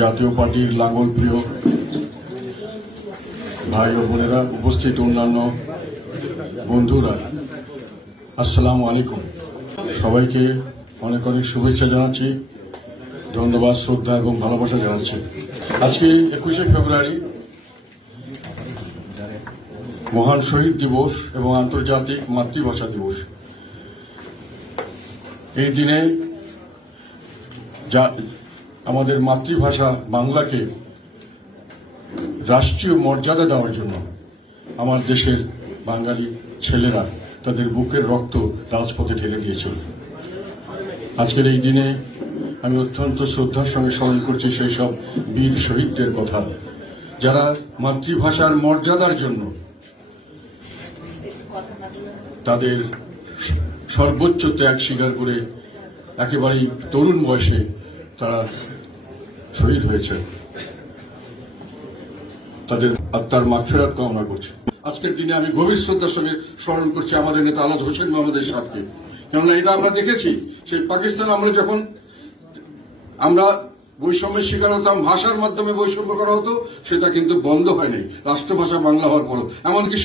জাতীয় পার্টির লাঙ্গল প্রিয় ভাই ও বোনেরা, উপস্থিত অন্যান্য বন্ধুরা, আসসালামু আলাইকুম। সবাইকে অনেক অনেক শুভেচ্ছা জানাচ্ছি, ধন্যবাদ, শ্রদ্ধা এবং ভালোবাসা জানাচ্ছি। আজকে একুশে ফেব্রুয়ারি, মহান শহীদ দিবস এবং আন্তর্জাতিক মাতৃভাষা দিবস। এই দিনে আমাদের মাতৃভাষা বাংলাকে রাষ্ট্রীয় মর্যাদা দেওয়ার জন্য আমার দেশের বাঙালি ছেলেরা তাদের বুকের রক্ত রাজপথে ঢেলে দিয়েছিল। আজকের এই দিনে আমি অত্যন্ত শ্রদ্ধার সঙ্গে স্মরণ করছি সেই সব বীর শহীদদের কথা, যারা মাতৃভাষার মর্যাদার জন্য তাদের সর্বোচ্চ ত্যাগ স্বীকার করে একেবারেই তরুণ বয়সে তারা শহীদ হয়েছে। তাদের আত্মার মাগফেরাত কামনা করছি। আজকের দিনে আমি গভীর শ্রদ্ধার সঙ্গে স্মরণ করছি আমাদের নেতা আলাদ হোসেন মোহাম্মদের সাথে কেননা এটা আমরা দেখেছি, সেই পাকিস্তান আমরা যখন আমরা বৈষম্যের শিকার হতাম, ভাষার মাধ্যমে বৈষম্য করা হতো, সেটা কিন্তু বন্ধ হয়নি। রাষ্ট্রভাষা বাংলা হওয়ার পরও। এমনকি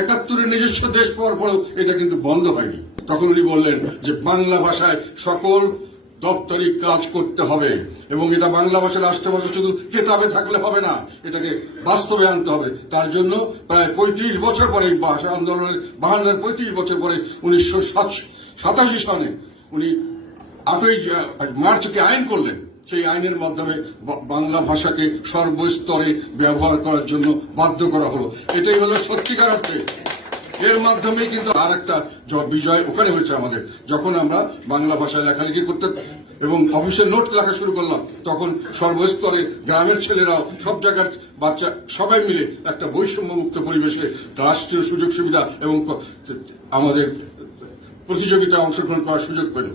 একাত্তরের নিজস্ব দেশ পাওয়ার পরেও এটা কিন্তু বন্ধ হয়নি। তখন উনি বললেন যে বাংলা ভাষায় সকল দপ্তরিক কাজ করতে হবে এবং এটা বাংলা ভাষা রাষ্ট্রভাষা শুধু কেতাবে থাকলে হবে না, এটাকে বাস্তবে আনতে হবে। তার জন্য প্রায় পঁয়ত্রিশ বছর পরে ভাষা আন্দোলনের বাহান্নের পঁয়ত্রিশ বছর পরে উনিশশো সাতাশি সনে উনি আটই মার্চকে আইন করলেন। সেই আইনের মাধ্যমে বাংলা ভাষাকে সর্বস্তরে ব্যবহার করার জন্য বাধ্য করা হলো। এটাই হলো সত্যিকার অর্থে এর মাধ্যমে কিন্তু আর একটা বিজয় ওখানে হয়েছে আমাদের। যখন আমরা বাংলা ভাষায় লেখালেখি করতে এবং অফিসের নোট লেখা শুরু করলাম, তখন সর্বস্তরে গ্রামের ছেলেরাও, সব জায়গার বাচ্চা সবাই মিলে একটা বৈষম্যমুক্ত পরিবেশে রাষ্ট্রীয় সুযোগ সুবিধা এবং আমাদের প্রতিযোগিতায় অংশগ্রহণ করার সুযোগ পেল।